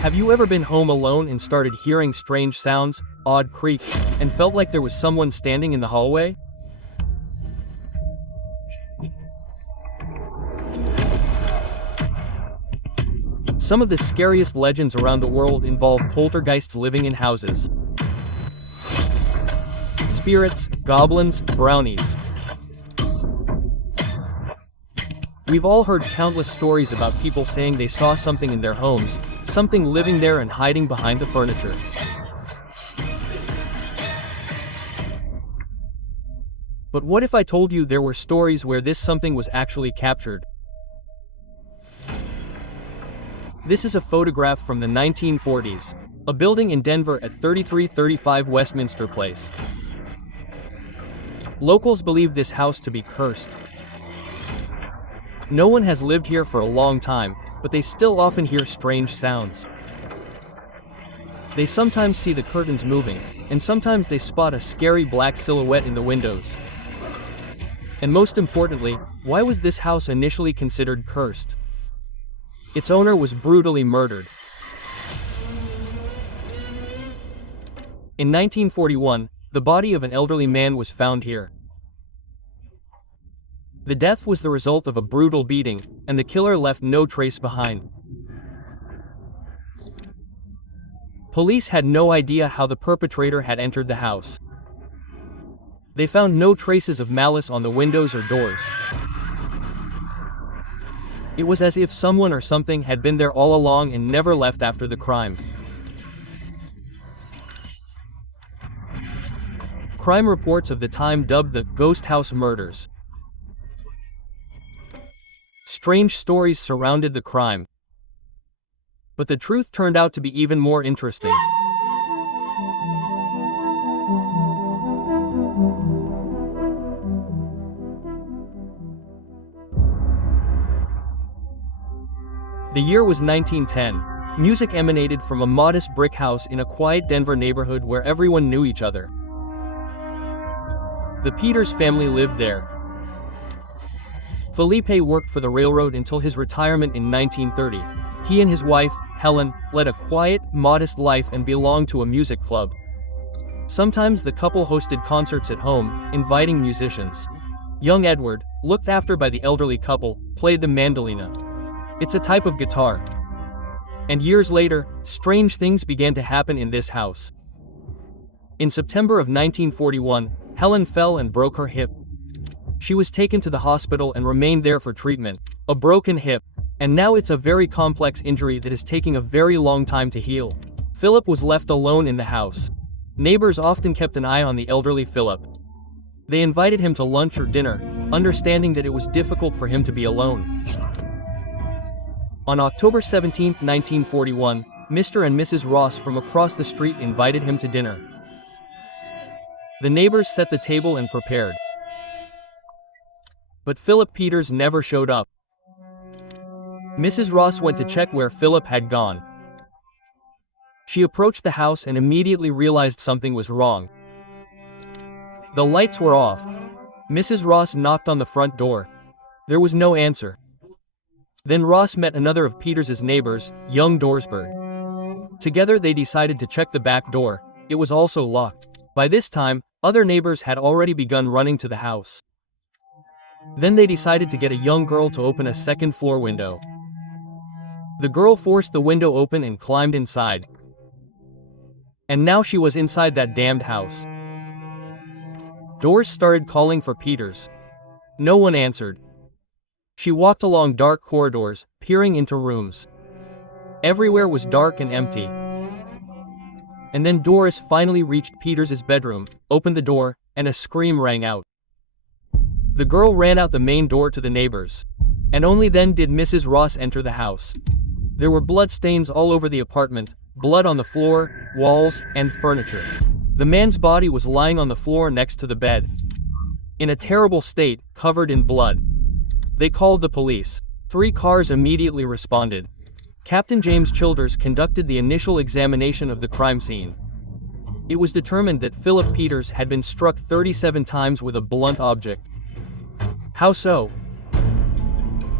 Have you ever been home alone and started hearing strange sounds, odd creaks, and felt like there was someone standing in the hallway? Some of the scariest legends around the world involve poltergeists living in houses. Spirits, goblins, brownies. We've all heard countless stories about people saying they saw something in their homes, something living there and hiding behind the furniture. But what if I told you there were stories where this something was actually captured? This is a photograph from the 1940s, a building in Denver at 3335 Westminster Place. Locals believe this house to be cursed. No one has lived here for a long time, but they still often hear strange sounds. They sometimes see the curtains moving, and sometimes they spot a scary black silhouette in the windows. And most importantly, why was this house initially considered cursed? Its owner was brutally murdered. In 1941, the body of an elderly man was found here. The death was the result of a brutal beating, and the killer left no trace behind. Police had no idea how the perpetrator had entered the house. They found no traces of malice on the windows or doors. It was as if someone or something had been there all along and never left after the crime. Crime reports of the time dubbed the "Ghost House Murders." Strange stories surrounded the crime. But the truth turned out to be even more interesting. The year was 1910. Music emanated from a modest brick house in a quiet Denver neighborhood where everyone knew each other. The Peters family lived there. Felipe worked for the railroad until his retirement in 1930. He and his wife, Helen, led a quiet, modest life and belonged to a music club. Sometimes the couple hosted concerts at home, inviting musicians. Young Edward, looked after by the elderly couple, played the mandolina. It's a type of guitar. And years later, strange things began to happen in this house. In September of 1941, Helen fell and broke her hip. She was taken to the hospital and remained there for treatment. A broken hip. And now it's a very complex injury that is taking a very long time to heal. Philip was left alone in the house. Neighbors often kept an eye on the elderly Philip. They invited him to lunch or dinner, understanding that it was difficult for him to be alone. On October 17, 1941, Mr. and Mrs. Ross from across the street invited him to dinner. The neighbors set the table and prepared. But Philip Peters never showed up. Mrs. Ross went to check where Philip had gone. She approached the house and immediately realized something was wrong. The lights were off. Mrs. Ross knocked on the front door. There was no answer. Then Ross met another of Peters's neighbors, young Dorsberg. Together they decided to check the back door. It was also locked. By this time, other neighbors had already begun running to the house. Then they decided to get a young girl to open a second-floor window. The girl forced the window open and climbed inside. And now she was inside that damned house. Doors started calling for Peters. No one answered. She walked along dark corridors, peering into rooms. Everywhere was dark and empty. And then Doris finally reached Peters's bedroom, opened the door, and a scream rang out. The girl ran out the main door to the neighbors. And only then did Mrs. Ross enter the house. There were blood stains all over the apartment, blood on the floor, walls, and furniture. The man's body was lying on the floor next to the bed, in a terrible state, covered in blood. They called the police. 3 cars immediately responded. Captain James Childers conducted the initial examination of the crime scene. It was determined that Philip Peters had been struck 37 times with a blunt object. How so?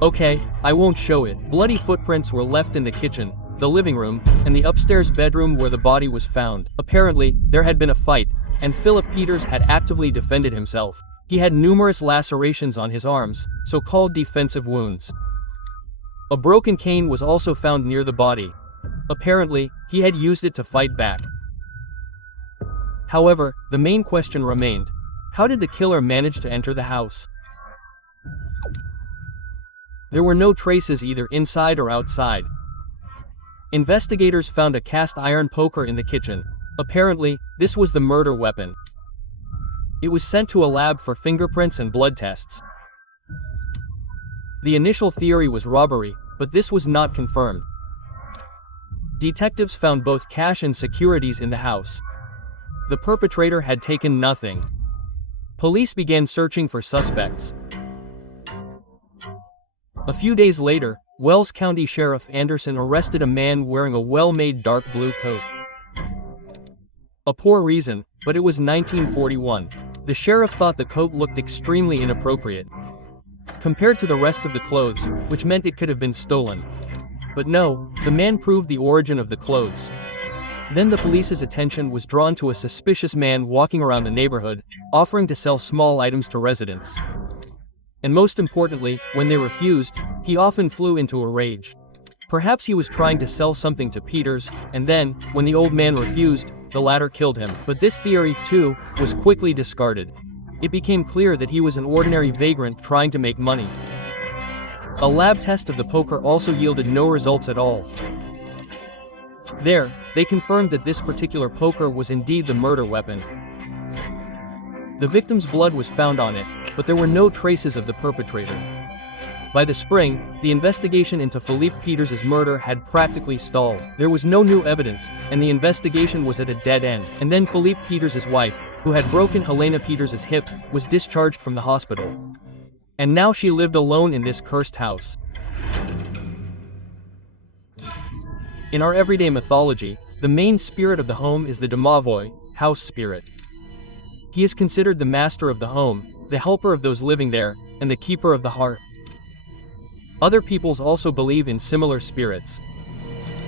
Okay, I won't show it. Bloody footprints were left in the kitchen, the living room, and the upstairs bedroom where the body was found. Apparently, there had been a fight, and Philip Peters had actively defended himself. He had numerous lacerations on his arms, so-called defensive wounds. A broken cane was also found near the body. Apparently, he had used it to fight back. However, the main question remained: how did the killer manage to enter the house? There were no traces either inside or outside. Investigators found a cast iron poker in the kitchen. Apparently, this was the murder weapon. It was sent to a lab for fingerprints and blood tests. The initial theory was robbery, but this was not confirmed. Detectives found both cash and securities in the house. The perpetrator had taken nothing. Police began searching for suspects. A few days later, Wells County Sheriff Anderson arrested a man wearing a well-made dark blue coat. A poor reason, but it was 1941. The sheriff thought the coat looked extremely inappropriate compared to the rest of the clothes, which meant it could have been stolen. But no, the man proved the origin of the clothes. Then the police's attention was drawn to a suspicious man walking around the neighborhood, offering to sell small items to residents. And most importantly, when they refused, he often flew into a rage. Perhaps he was trying to sell something to Peters, and then, when the old man refused, the latter killed him. But this theory, too, was quickly discarded. It became clear that he was an ordinary vagrant trying to make money. A lab test of the poker also yielded no results at all. There, they confirmed that this particular poker was indeed the murder weapon. The victim's blood was found on it, but there were no traces of the perpetrator. By the spring, the investigation into Philippe Peters' murder had practically stalled. There was no new evidence, and the investigation was at a dead end. And then Philippe Peters' wife, who had broken Helena Peters' hip, was discharged from the hospital. And now she lived alone in this cursed house. In our everyday mythology, the main spirit of the home is the domovoi, house spirit. He is considered the master of the home, the helper of those living there, and the keeper of the hearth. Other peoples also believe in similar spirits.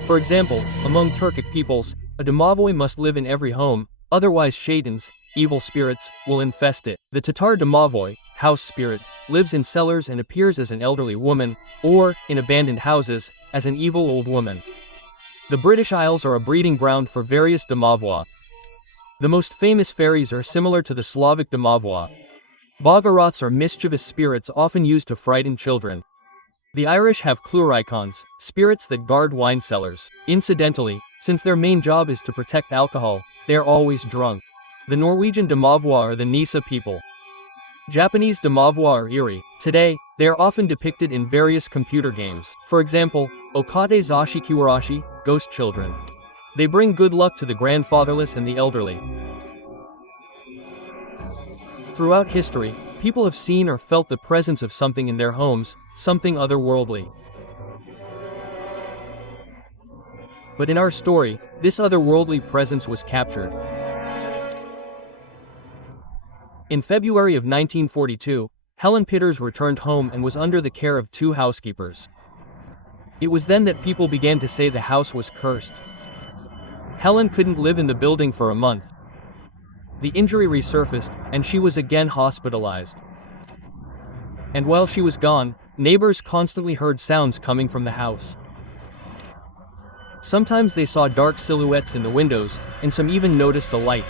For example, among Turkic peoples, a domovoi must live in every home, otherwise shaitans, evil spirits, will infest it. The Tatar domovoi, house spirit, lives in cellars and appears as an elderly woman, or, in abandoned houses, as an evil old woman. The British Isles are a breeding ground for various domovoi. The most famous fairies are similar to the Slavic domovoi. Bogoroths are mischievous spirits often used to frighten children. The Irish have cluricons, spirits that guard wine cellars. Incidentally, since their main job is to protect alcohol, they are always drunk. The Norwegian domovoi are the Nisa people. Japanese domovoi are eerie. Today, they are often depicted in various computer games. For example, Okate Zashi Kiwarashi, ghost children. They bring good luck to the grandfatherless and the elderly. Throughout history, people have seen or felt the presence of something in their homes, something otherworldly. But in our story, this otherworldly presence was captured. In February of 1942, Helen Peters returned home and was under the care of two housekeepers. It was then that people began to say the house was cursed. Helen couldn't live in the building for a month. The injury resurfaced, and she was again hospitalized. And while she was gone, neighbors constantly heard sounds coming from the house. Sometimes they saw dark silhouettes in the windows, and some even noticed a light.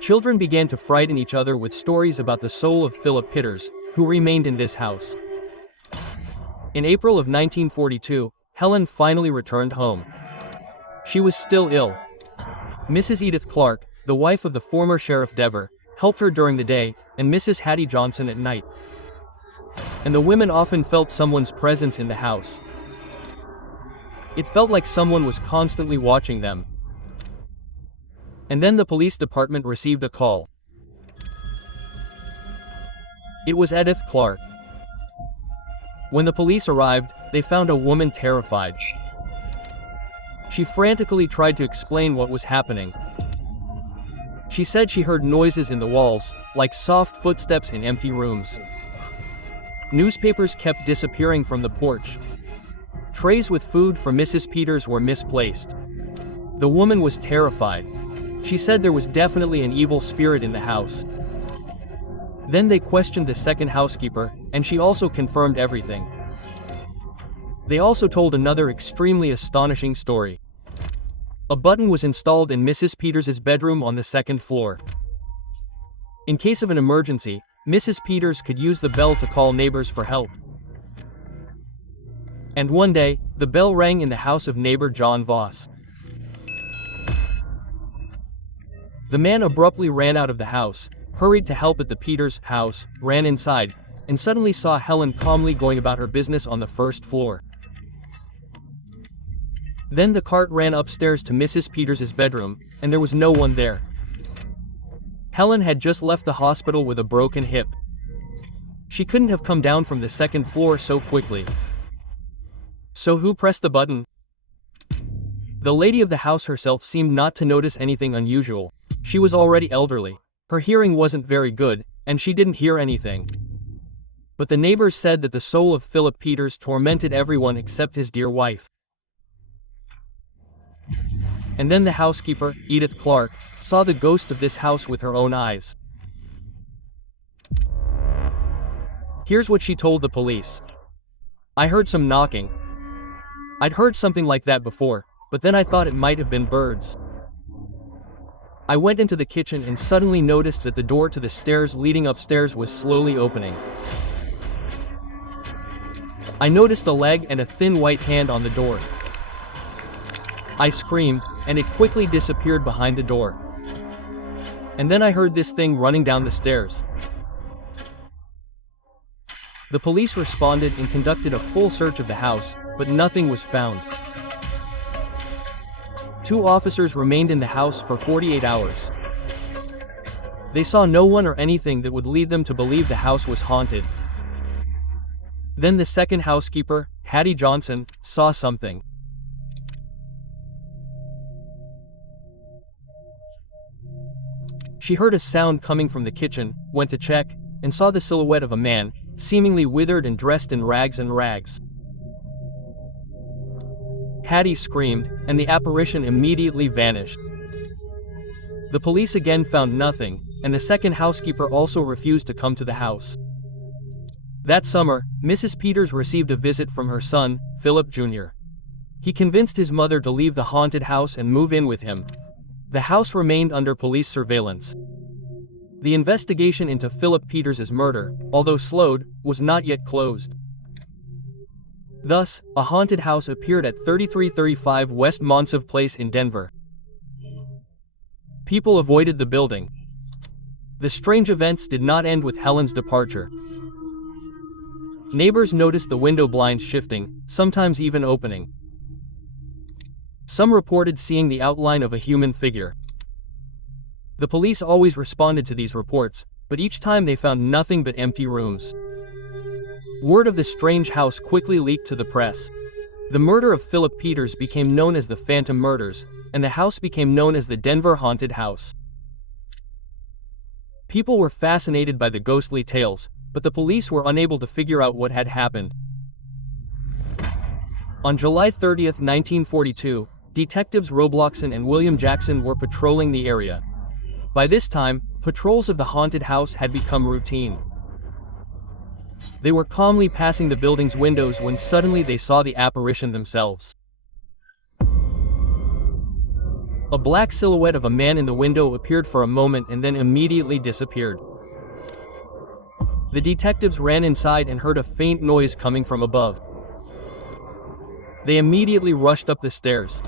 Children began to frighten each other with stories about the soul of Philip Peters, who remained in this house. In April of 1942, Helen finally returned home. She was still ill. Mrs. Edith Clark, the wife of the former Sheriff Dever, helped her during the day, and Mrs. Hattie Johnson at night. And the women often felt someone's presence in the house. It felt like someone was constantly watching them. And then the police department received a call. It was Edith Clark. When the police arrived, they found a woman terrified. She frantically tried to explain what was happening. She said she heard noises in the walls, like soft footsteps in empty rooms. Newspapers kept disappearing from the porch. Trays with food for Mrs. Peters were misplaced. The woman was terrified. She said there was definitely an evil spirit in the house. Then they questioned the second housekeeper, and she also confirmed everything. They also told another extremely astonishing story. A button was installed in Mrs. Peters' bedroom on the second floor. In case of an emergency, Mrs. Peters could use the bell to call neighbors for help. And one day, the bell rang in the house of neighbor John Voss. The man abruptly ran out of the house, hurried to help at the Peters house, ran inside, and suddenly saw Helen calmly going about her business on the first floor. Then the cart ran upstairs to Mrs. Peters' bedroom, and there was no one there. Helen had just left the hospital with a broken hip. She couldn't have come down from the second floor so quickly. So who pressed the button? The lady of the house herself seemed not to notice anything unusual. She was already elderly. Her hearing wasn't very good, and she didn't hear anything. But the neighbors said that the soul of Philip Peters tormented everyone except his dear wife. And then the housekeeper, Edith Clark, saw the ghost of this house with her own eyes. Here's what she told the police. I heard some knocking. I'd heard something like that before, but then I thought it might have been birds. I went into the kitchen and suddenly noticed that the door to the stairs leading upstairs was slowly opening. I noticed a leg and a thin white hand on the door. I screamed, and it quickly disappeared behind the door. And then I heard this thing running down the stairs. The police responded and conducted a full search of the house, but nothing was found. 2 officers remained in the house for 48 hours. They saw no one or anything that would lead them to believe the house was haunted. Then the second housekeeper, Hattie Johnson, saw something. She heard a sound coming from the kitchen, went to check, and saw the silhouette of a man, seemingly withered and dressed in rags. Hattie screamed, and the apparition immediately vanished. The police again found nothing, and the second housekeeper also refused to come to the house. That summer, Mrs. Peters received a visit from her son, Philip Jr. He convinced his mother to leave the haunted house and move in with him. The house remained under police surveillance. The investigation into Philip Peters' murder, although slowed, was not yet closed. Thus, a haunted house appeared at 3335 West Monsev Place in Denver. People avoided the building. The strange events did not end with Helen's departure. Neighbors noticed the window blinds shifting, sometimes even opening. Some reported seeing the outline of a human figure. The police always responded to these reports, but each time they found nothing but empty rooms. Word of the strange house quickly leaked to the press. The murder of Philip Peters became known as the Phantom Murders, and the house became known as the Denver Haunted House. People were fascinated by the ghostly tales, but the police were unable to figure out what had happened. On July 30, 1942, detectives Robloxson and William Jackson were patrolling the area. By this time, patrols of the haunted house had become routine. They were calmly passing the building's windows when suddenly they saw the apparition themselves. A black silhouette of a man in the window appeared for a moment and then immediately disappeared. The detectives ran inside and heard a faint noise coming from above. They immediately rushed up the stairs.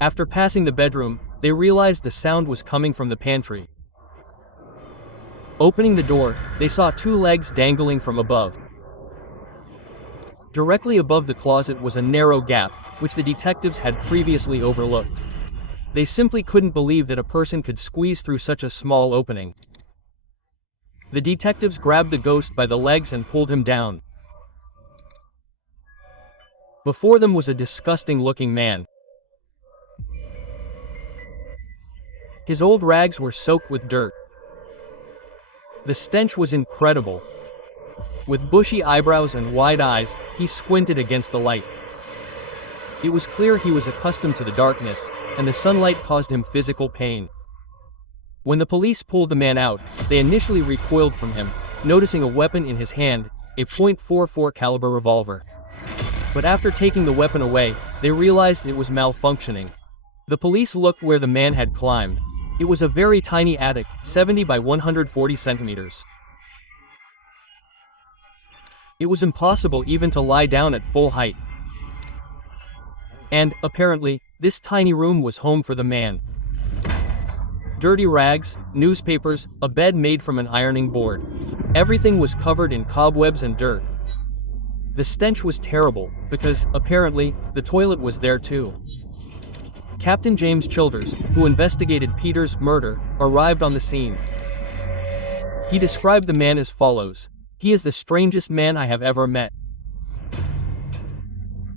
After passing the bedroom, they realized the sound was coming from the pantry. Opening the door, they saw 2 legs dangling from above. Directly above the closet was a narrow gap, which the detectives had previously overlooked. They simply couldn't believe that a person could squeeze through such a small opening. The detectives grabbed the ghost by the legs and pulled him down. Before them was a disgusting-looking man. His old rags were soaked with dirt. The stench was incredible. With bushy eyebrows and wide eyes, he squinted against the light. It was clear he was accustomed to the darkness, and the sunlight caused him physical pain. When the police pulled the man out, they initially recoiled from him, noticing a weapon in his hand, a .44 caliber revolver. But after taking the weapon away, they realized it was malfunctioning. The police looked where the man had climbed. It was a very tiny attic, 70 by 140 centimeters. It was impossible even to lie down at full height. And, apparently, this tiny room was home for the man. Dirty rags, newspapers, a bed made from an ironing board. Everything was covered in cobwebs and dirt. The stench was terrible, because, apparently, the toilet was there too. Captain James Childers, who investigated Peter's murder, arrived on the scene. He described the man as follows: "He is the strangest man I have ever met.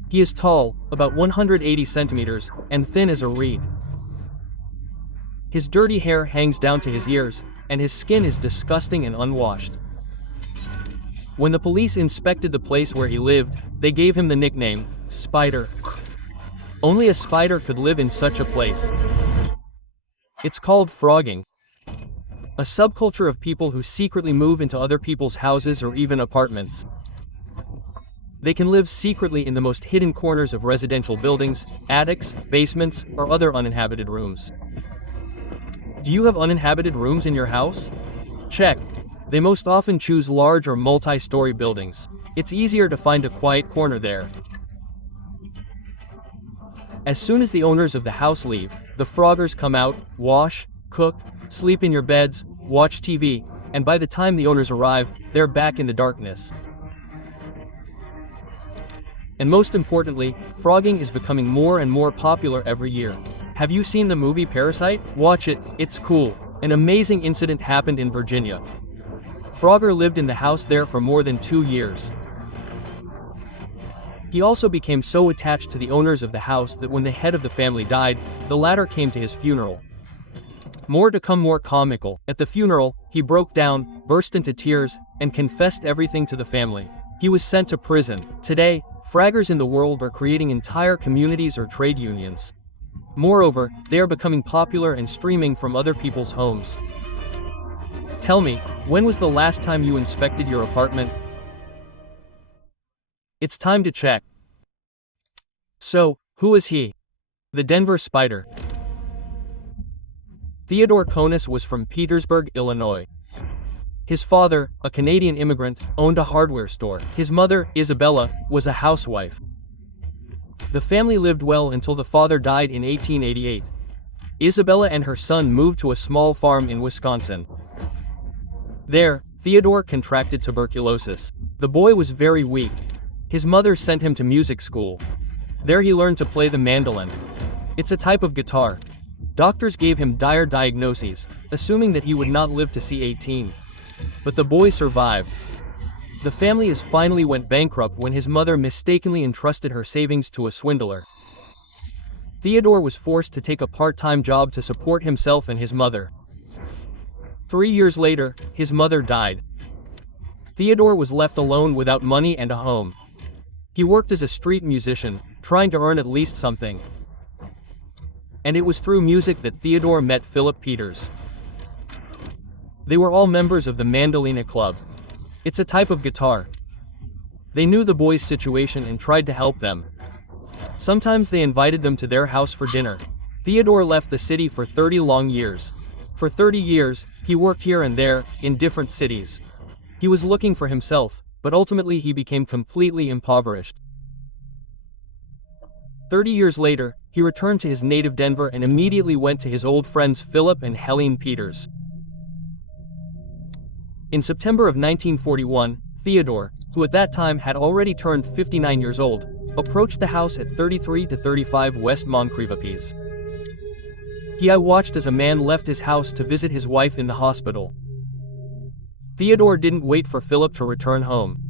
He is tall, about 180 centimeters, and thin as a reed. His dirty hair hangs down to his ears, and his skin is disgusting and unwashed." When the police inspected the place where he lived, they gave him the nickname, Spider. Only a spider could live in such a place. It's called frogging. A subculture of people who secretly move into other people's houses or even apartments. They can live secretly in the most hidden corners of residential buildings, attics, basements, or other uninhabited rooms. Do you have uninhabited rooms in your house? Check. They most often choose large or multi-story buildings. It's easier to find a quiet corner there. As soon as the owners of the house leave, the froggers come out, wash, cook, sleep in your beds, watch TV, and by the time the owners arrive, they're back in the darkness. And most importantly, frogging is becoming more and more popular every year. Have you seen the movie Parasite? Watch it, it's cool. An amazing incident happened in Virginia. Frogger lived in the house there for more than 2 years. He also became so attached to the owners of the house that when the head of the family died, the latter came to his funeral. More to come, more comical. At the funeral, he broke down, burst into tears, and confessed everything to the family. He was sent to prison. Today, fraggers in the world are creating entire communities or trade unions. Moreover, they are becoming popular and streaming from other people's homes. Tell me, when was the last time you inspected your apartment? It's time to check. So, who is he? The Denver Spider. Theodore Konis was from Petersburg, Illinois. His father, a Canadian immigrant, owned a hardware store. His mother, Isabella, was a housewife. The family lived well until the father died in 1888. Isabella and her son moved to a small farm in Wisconsin. There, Theodore contracted tuberculosis. The boy was very weak. His mother sent him to music school. There he learned to play the mandolin. It's a type of guitar. Doctors gave him dire diagnoses, assuming that he would not live to see 18. But the boy survived. The family finally went bankrupt when his mother mistakenly entrusted her savings to a swindler. Theodore was forced to take a part-time job to support himself and his mother. 3 years later, his mother died. Theodore was left alone without money and a home. He worked as a street musician, trying to earn at least something. And it was through music that Theodore met Philip Peters. They were all members of the Mandolina Club. It's a type of guitar. They knew the boys' situation and tried to help them. Sometimes they invited them to their house for dinner. Theodore left the city for 30 long years. For 30 years, he worked here and there, in different cities. He was looking for himself, but ultimately he became completely impoverished. 30 years later, he returned to his native Denver and immediately went to his old friends Philip and Helene Peters. In September of 1941, Theodore, who at that time had already turned 59 years old, approached the house at 33 to 35 West Moncrieff. He watched as a man left his house to visit his wife in the hospital. Theodore didn't wait for Philip to return home.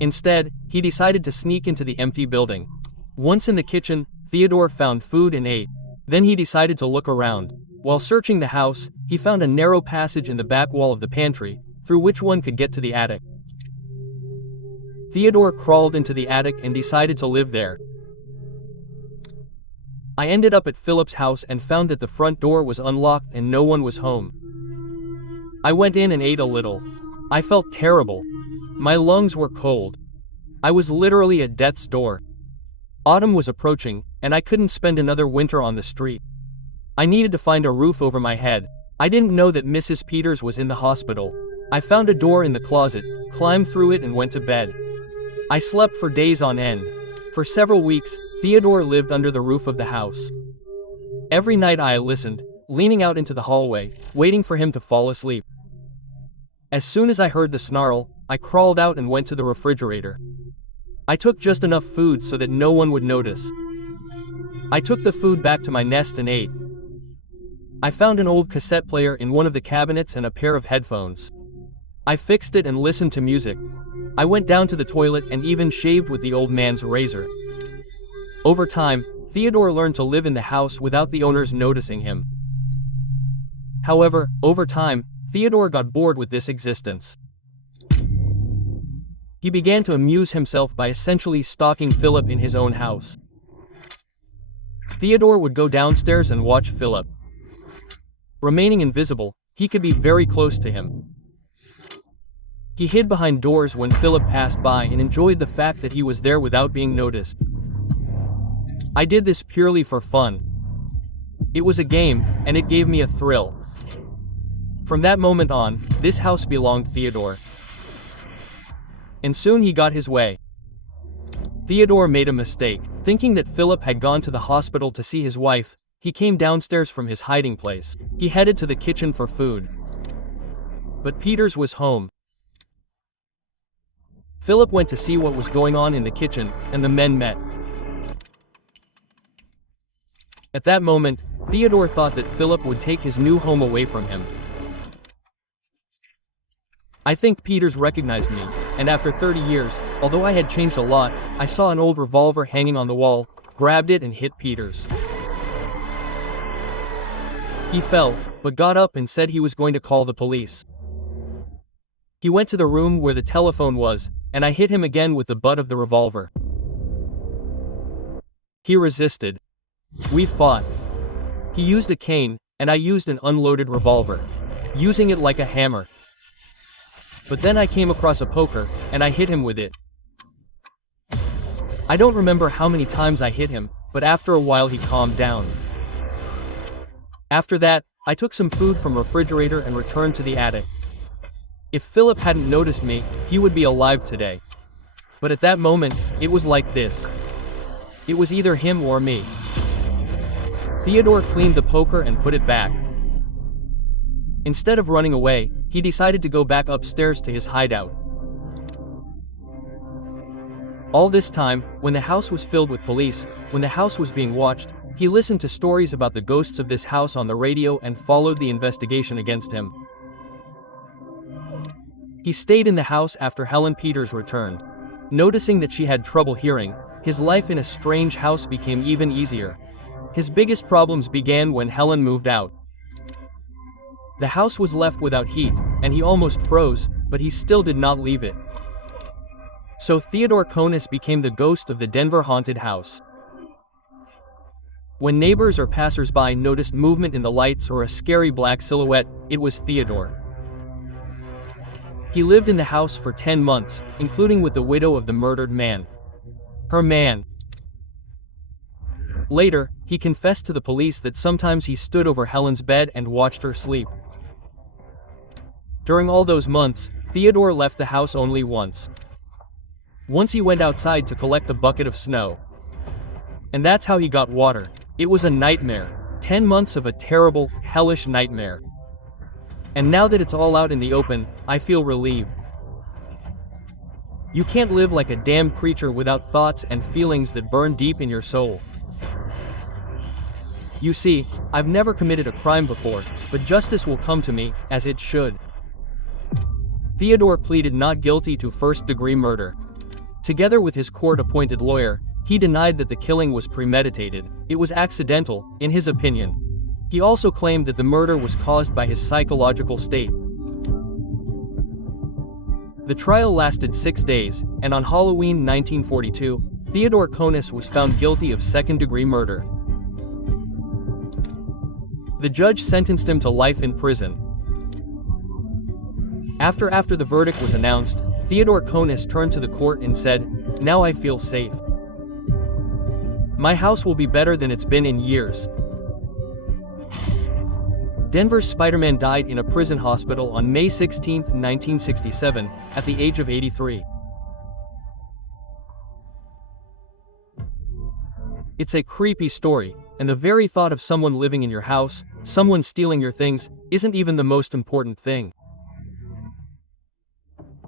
Instead, he decided to sneak into the empty building. Once in the kitchen, Theodore found food and ate. Then he decided to look around. While searching the house, he found a narrow passage in the back wall of the pantry, through which one could get to the attic. Theodore crawled into the attic and decided to live there. I ended up at Philip's house and found that the front door was unlocked and no one was home. I went in and ate a little. I felt terrible. My lungs were cold. I was literally at death's door. Autumn was approaching, and I couldn't spend another winter on the street. I needed to find a roof over my head. I didn't know that Mrs. Peters was in the hospital. I found a door in the closet, climbed through it and went to bed. I slept for days on end. For several weeks, Theodore lived under the roof of the house. Every night I listened, leaning out into the hallway, waiting for him to fall asleep. As soon as I heard the snarl, I crawled out and went to the refrigerator. I took just enough food so that no one would notice. I took the food back to my nest and ate. I found an old cassette player in one of the cabinets and a pair of headphones. I fixed it and listened to music. I went down to the toilet and even shaved with the old man's razor. Over time, Theodore learned to live in the house without the owners noticing him. However, over time, Theodore got bored with this existence. He began to amuse himself by essentially stalking Philip in his own house. Theodore would go downstairs and watch Philip. Remaining invisible, he could be very close to him. He hid behind doors when Philip passed by and enjoyed the fact that he was there without being noticed. I did this purely for fun. It was a game, and it gave me a thrill. From that moment on, this house belonged to Theodore. And soon he got his way. Theodore made a mistake. Thinking that Philip had gone to the hospital to see his wife, he came downstairs from his hiding place. He headed to the kitchen for food. But Peters was home. Philip went to see what was going on in the kitchen, and the men met. At that moment, Theodore thought that Philip would take his new home away from him. I think Peters recognized me, and after 30 years, although I had changed a lot, I saw an old revolver hanging on the wall, grabbed it and hit Peters. He fell, but got up and said he was going to call the police. He went to the room where the telephone was, and I hit him again with the butt of the revolver. He resisted. We fought. He used a cane, and I used an unloaded revolver, using it like a hammer. But then I came across a poker, and I hit him with it. I don't remember how many times I hit him, but after a while he calmed down. After that, I took some food from the refrigerator and returned to the attic. If Philip hadn't noticed me, he would be alive today. But at that moment, it was like this. It was either him or me. Theodore cleaned the poker and put it back. Instead of running away, he decided to go back upstairs to his hideout. All this time, when the house was filled with police, when the house was being watched, he listened to stories about the ghosts of this house on the radio and followed the investigation against him. He stayed in the house after Helen Peters returned. Noticing that she had trouble hearing, his life in a strange house became even easier. His biggest problems began when Helen moved out. The house was left without heat, and he almost froze, but he still did not leave it. So Theodore Konis became the ghost of the Denver haunted house. When neighbors or passers-by noticed movement in the lights or a scary black silhouette, it was Theodore. He lived in the house for 10 months, including with the widow of the murdered man. Her man. Later, he confessed to the police that sometimes he stood over Helen's bed and watched her sleep. During all those months, Theodore left the house only once. Once he went outside to collect a bucket of snow. And that's how he got water. It was a nightmare. 10 months of a terrible, hellish nightmare. And now that it's all out in the open, I feel relieved. You can't live like a damned creature without thoughts and feelings that burn deep in your soul. You see, I've never committed a crime before, but justice will come to me, as it should. Theodore pleaded not guilty to first-degree murder. Together with his court-appointed lawyer, he denied that the killing was premeditated. It was accidental, in his opinion. He also claimed that the murder was caused by his psychological state. The trial lasted 6 days, and on Halloween 1942, Theodore Konis was found guilty of second-degree murder. The judge sentenced him to life in prison. After the verdict was announced, Theodore Konis turned to the court and said, "Now I feel safe. My house will be better than it's been in years." Denver's Spider-Man died in a prison hospital on May 16, 1967, at the age of 83. It's a creepy story, and the very thought of someone living in your house, someone stealing your things, isn't even the most important thing.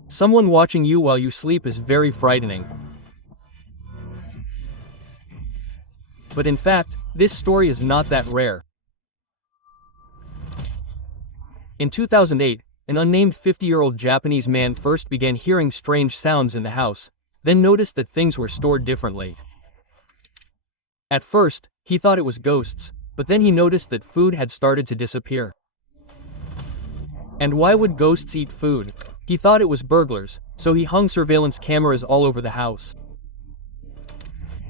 Someone watching you while you sleep is very frightening. But in fact, this story is not that rare. In 2008, an unnamed 50-year-old Japanese man first began hearing strange sounds in the house, then noticed that things were stored differently. At first, he thought it was ghosts, but then he noticed that food had started to disappear. And why would ghosts eat food? He thought it was burglars, so he hung surveillance cameras all over the house.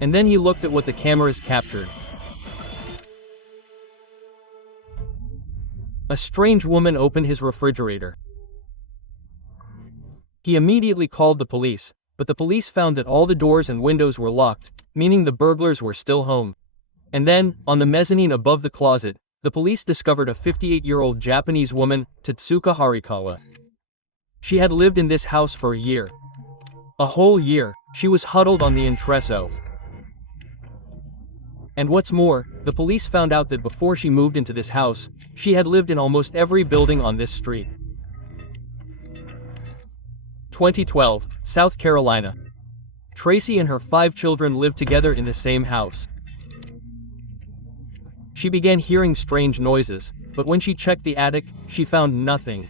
And then he looked at what the cameras captured. A strange woman opened his refrigerator. He immediately called the police, but the police found that all the doors and windows were locked, meaning the burglars were still home. And then, on the mezzanine above the closet, the police discovered a 58-year-old Japanese woman, Tatsuka Harikawa. She had lived in this house for a year. A whole year. She was huddled on the entresol. And what's more, the police found out that before she moved into this house, she had lived in almost every building on this street. 2012, South Carolina. Tracy and her 5 children lived together in the same house. She began hearing strange noises, but when she checked the attic, she found nothing.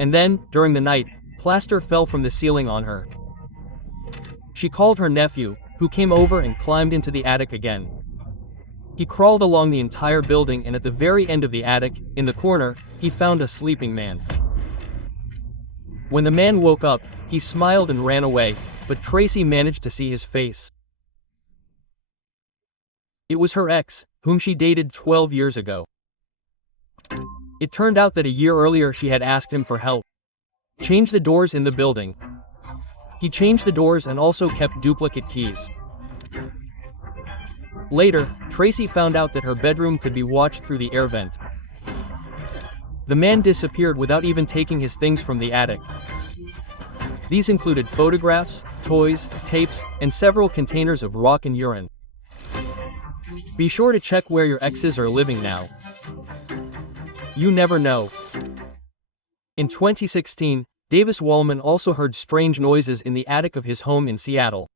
And then, during the night, plaster fell from the ceiling on her. She called her nephew, who came over and climbed into the attic again. He crawled along the entire building, and at the very end of the attic, in the corner, he found a sleeping man. When the man woke up, he smiled and ran away, but Tracy managed to see his face. It was her ex, whom she dated 12 years ago. It turned out that a year earlier she had asked him for help. Change the doors in the building. He changed the doors and also kept duplicate keys. Later, Tracy found out that her bedroom could be watched through the air vent. The man disappeared without even taking his things from the attic. These included photographs, toys, tapes, and several containers of rock and urine. Be sure to check where your exes are living now. You never know. In 2016, Davis Wallman also heard strange noises in the attic of his home in Seattle.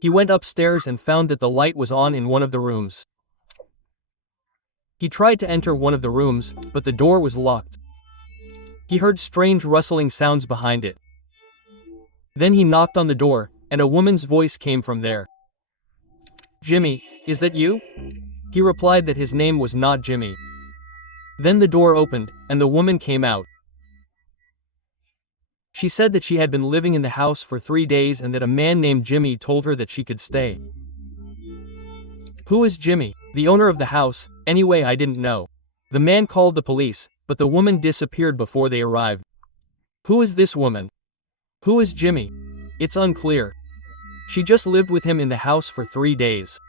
He went upstairs and found that the light was on in one of the rooms. He tried to enter one of the rooms, but the door was locked. He heard strange rustling sounds behind it. Then he knocked on the door, and a woman's voice came from there. "Jimmy, is that you?" He replied that his name was not Jimmy. Then the door opened, and the woman came out. She said that she had been living in the house for 3 days and that a man named Jimmy told her that she could stay. Who is Jimmy, the owner of the house? Anyway, I didn't know. The man called the police, but the woman disappeared before they arrived. Who is this woman? Who is Jimmy? It's unclear. She just lived with him in the house for 3 days.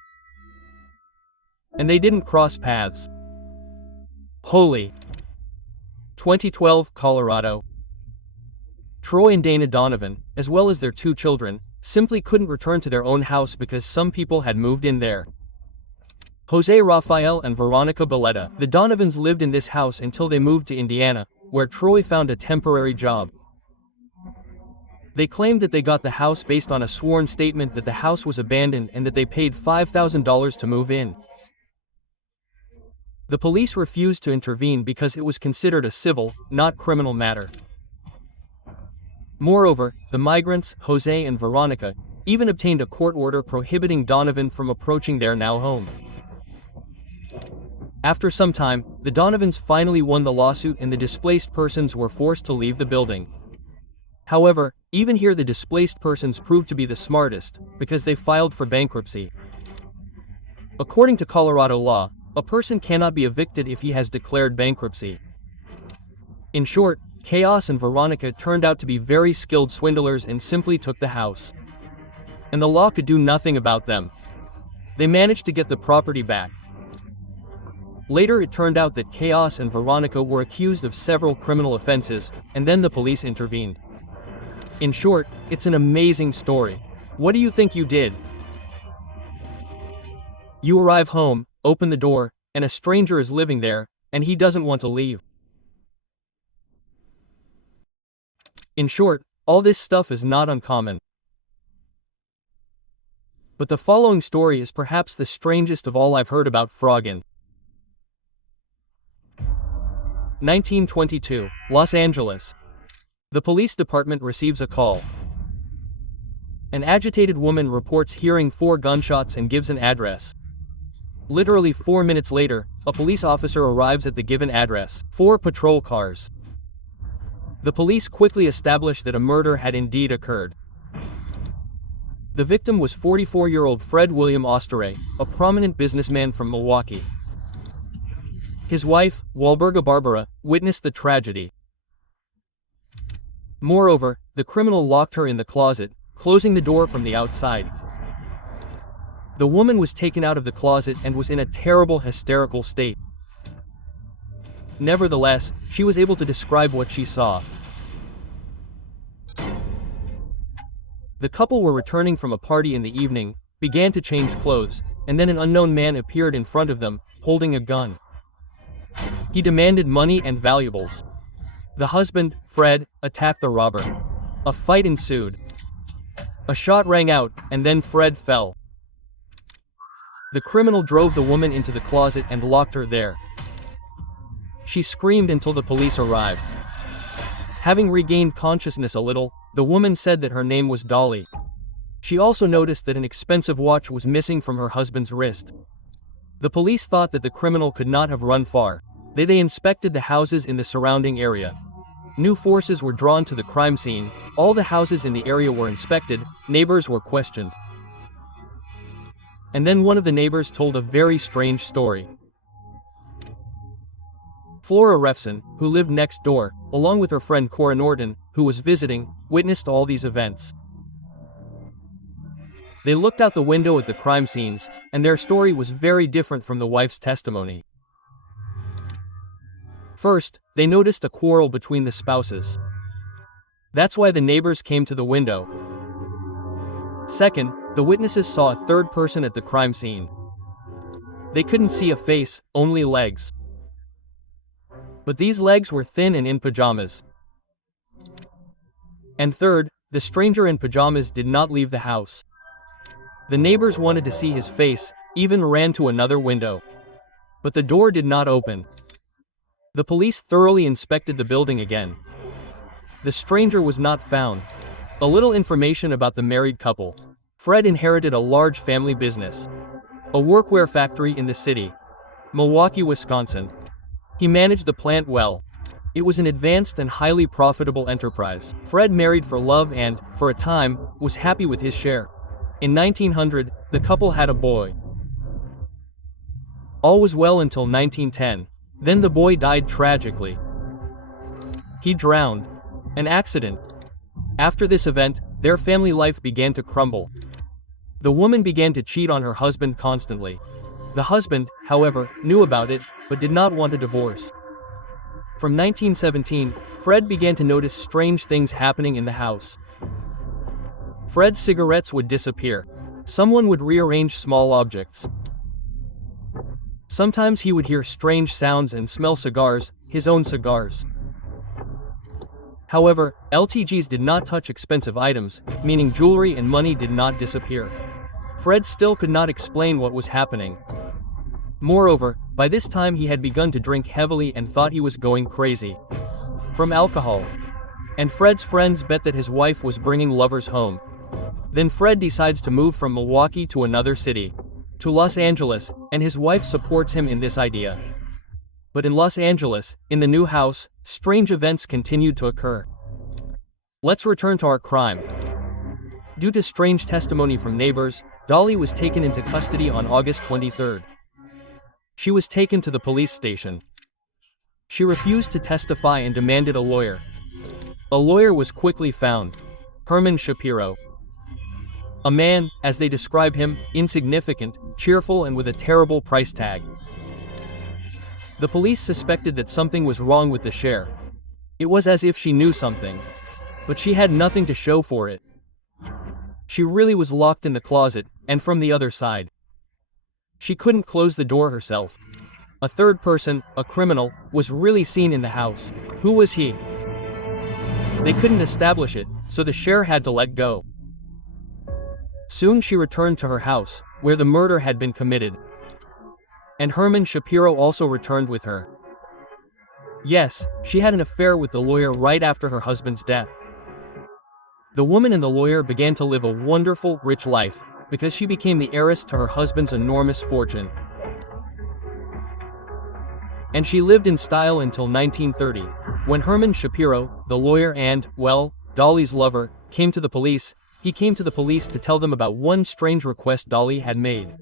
And they didn't cross paths. Holy. 2012, Colorado. Troy and Dana Donovan, as well as their 2 children, simply couldn't return to their own house because some people had moved in there. Jose Rafael and Veronica Belletta, the Donovans lived in this house until they moved to Indiana, where Troy found a temporary job. They claimed that they got the house based on a sworn statement that the house was abandoned and that they paid $5,000 to move in. The police refused to intervene because it was considered a civil, not criminal matter. Moreover, the migrants, Jose and Veronica, even obtained a court order prohibiting Donovan from approaching their now home. After some time, the Donovans finally won the lawsuit and the displaced persons were forced to leave the building. However, even here the displaced persons proved to be the smartest, because they filed for bankruptcy. According to Colorado law, a person cannot be evicted if he has declared bankruptcy. In short, Chaos and Veronica turned out to be very skilled swindlers and simply took the house. And the law could do nothing about them. They managed to get the property back. Later it turned out that Chaos and Veronica were accused of several criminal offenses, and then the police intervened. In short, it's an amazing story. What do you think you did? You arrive home, open the door, and a stranger is living there, and he doesn't want to leave. In short, all this stuff is not uncommon. But the following story is perhaps the strangest of all I've heard about Froggen. 1922, Los Angeles. The police department receives a call. An agitated woman reports hearing 4 gunshots and gives an address. Literally 4 minutes later, a police officer arrives at the given address. 4 patrol cars. The police quickly establish that a murder had indeed occurred. The victim was 44-year-old Fred William Osterey, a prominent businessman from Milwaukee. His wife, Walburga Barbara, witnessed the tragedy. Moreover, the criminal locked her in the closet, closing the door from the outside. The woman was taken out of the closet and was in a terrible hysterical state. Nevertheless, she was able to describe what she saw. The couple were returning from a party in the evening, began to change clothes, and then an unknown man appeared in front of them, holding a gun. He demanded money and valuables. The husband, Fred, attacked the robber. A fight ensued. A shot rang out, and then Fred fell. The criminal drove the woman into the closet and locked her there. She screamed until the police arrived. Having regained consciousness a little, the woman said that her name was Dolly. She also noticed that an expensive watch was missing from her husband's wrist. The police thought that the criminal could not have run far. They inspected the houses in the surrounding area. New forces were drawn to the crime scene, all the houses in the area were inspected, neighbors were questioned. And then one of the neighbors told a very strange story. Flora Refson, who lived next door, along with her friend Cora Norton, who was visiting, witnessed all these events. They looked out the window at the crime scenes, and their story was very different from the wife's testimony. First, they noticed a quarrel between the spouses. That's why the neighbors came to the window. Second, the witnesses saw a third person at the crime scene. They couldn't see a face, only legs. But these legs were thin and in pajamas. And third, the stranger in pajamas did not leave the house. The neighbors wanted to see his face, even ran to another window. But the door did not open. The police thoroughly inspected the building again. The stranger was not found. A little information about the married couple. Fred inherited a large family business. A workwear factory in the city. Milwaukee, Wisconsin. He managed the plant well. It was an advanced and highly profitable enterprise. Fred married for love and, for a time, was happy with his share. In 1900, the couple had a boy. All was well until 1910. Then the boy died tragically. He drowned. An accident. After this event, their family life began to crumble. The woman began to cheat on her husband constantly. The husband, however, knew about it, but did not want a divorce. From 1917, Fred began to notice strange things happening in the house. Fred's cigarettes would disappear. Someone would rearrange small objects. Sometimes he would hear strange sounds and smell cigars, his own cigars. However, LTGs did not touch expensive items, meaning jewelry and money did not disappear. Fred still could not explain what was happening. Moreover, by this time he had begun to drink heavily and thought he was going crazy. From alcohol. And Fred's friends bet that his wife was bringing lovers home. Then Fred decides to move from Milwaukee to another city. To Los Angeles, and his wife supports him in this idea. But in Los Angeles, in the new house, strange events continued to occur. Let's return to our crime. Due to strange testimony from neighbors, Dolly was taken into custody on August 23rd. She was taken to the police station. She refused to testify and demanded a lawyer. A lawyer was quickly found. Herman Shapiro. A man, as they describe him, insignificant, cheerful and with a terrible price tag. The police suspected that something was wrong with the Cher. It was as if she knew something. But she had nothing to show for it. She really was locked in the closet, and from the other side. She couldn't close the door herself. A third person, a criminal, was really seen in the house. Who was he? They couldn't establish it, so the Cher had to let go. Soon she returned to her house, where the murder had been committed. And Herman Shapiro also returned with her. Yes, she had an affair with the lawyer right after her husband's death. The woman and the lawyer began to live a wonderful, rich life, because she became the heiress to her husband's enormous fortune. And she lived in style until 1930, when Herman Shapiro, the lawyer and, well, Dolly's lover, came to the police. He came to the police to tell them about one strange request Dolly had made.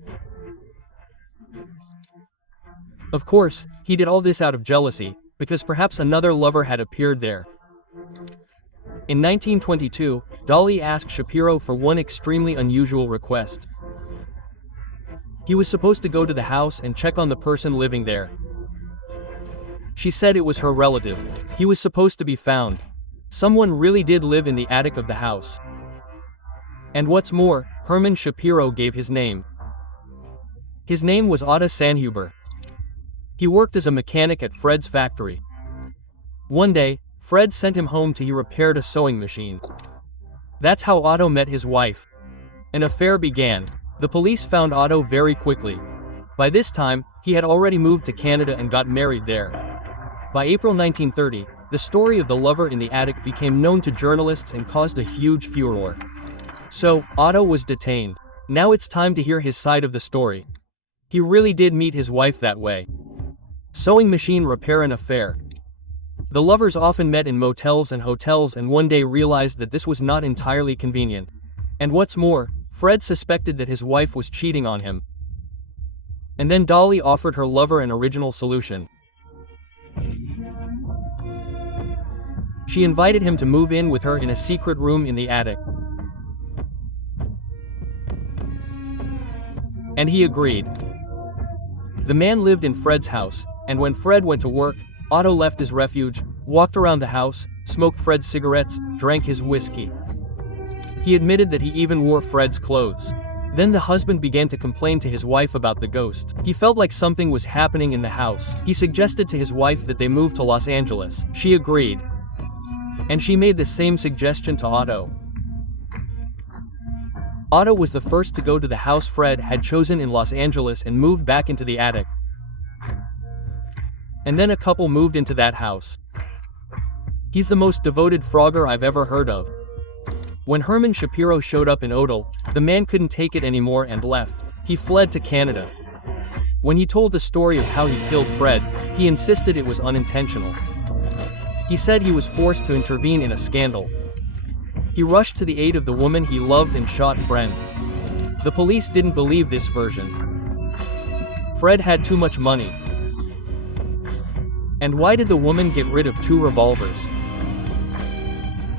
Of course, he did all this out of jealousy, because perhaps another lover had appeared there. In 1922, Dolly asked Shapiro for one extremely unusual request. He was supposed to go to the house and check on the person living there. She said it was her relative. He was supposed to be found. Someone really did live in the attic of the house. And what's more, Herman Shapiro gave his name. His name was Otto Sanhuber. He worked as a mechanic at Fred's factory. One day, Fred sent him home to he repaired a sewing machine. That's how Otto met his wife. An affair began. The police found Otto very quickly. By this time, he had already moved to Canada and got married there. By April 1930, the story of the lover in the attic became known to journalists and caused a huge furor. So, Otto was detained. Now it's time to hear his side of the story. He really did meet his wife that way. Sewing machine repair and affair. The lovers often met in motels and hotels and one day realized that this was not entirely convenient. And what's more, Fred suspected that his wife was cheating on him. And then Dolly offered her lover an original solution. She invited him to move in with her in a secret room in the attic. And he agreed. The man lived in Fred's house, and when Fred went to work, Otto left his refuge, walked around the house, smoked Fred's cigarettes, drank his whiskey. He admitted that he even wore Fred's clothes. Then the husband began to complain to his wife about the ghost. He felt like something was happening in the house. He suggested to his wife that they move to Los Angeles. She agreed. And she made the same suggestion to Otto. Otto was the first to go to the house Fred had chosen in Los Angeles and moved back into the attic. And then a couple moved into that house. He's the most devoted Frogger I've ever heard of. When Herman Shapiro showed up in Odell, the man couldn't take it anymore and left. He fled to Canada. When he told the story of how he killed Fred, he insisted it was unintentional. He said he was forced to intervene in a scandal. He rushed to the aid of the woman he loved and shot Fred. The police didn't believe this version. Fred had too much money. And why did the woman get rid of 2 revolvers?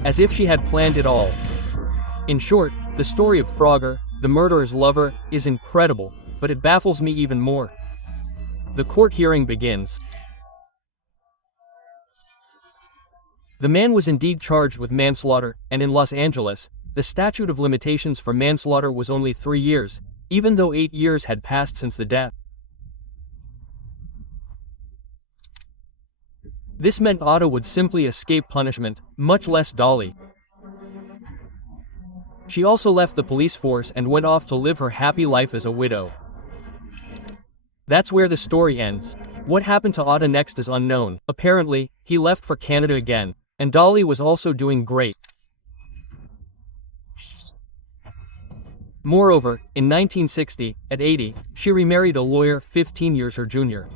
As if she had planned it all. In short, the story of Frogger, the murderer's lover, is incredible, but it baffles me even more. The court hearing begins. The man was indeed charged with manslaughter, and in Los Angeles, the statute of limitations for manslaughter was only 3 years, even though 8 years had passed since the death. This meant Otto would simply escape punishment, much less Dolly. She also left the police force and went off to live her happy life as a widow. That's where the story ends. What happened to Otto next is unknown. Apparently, he left for Canada again, and Dolly was also doing great. Moreover, in 1960, at 80, she remarried a lawyer 15 years her junior.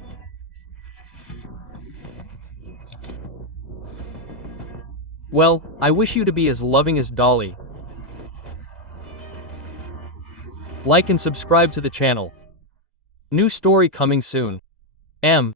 Well, I wish you to be as loving as Dolly. Like and subscribe to the channel. New story coming soon. M.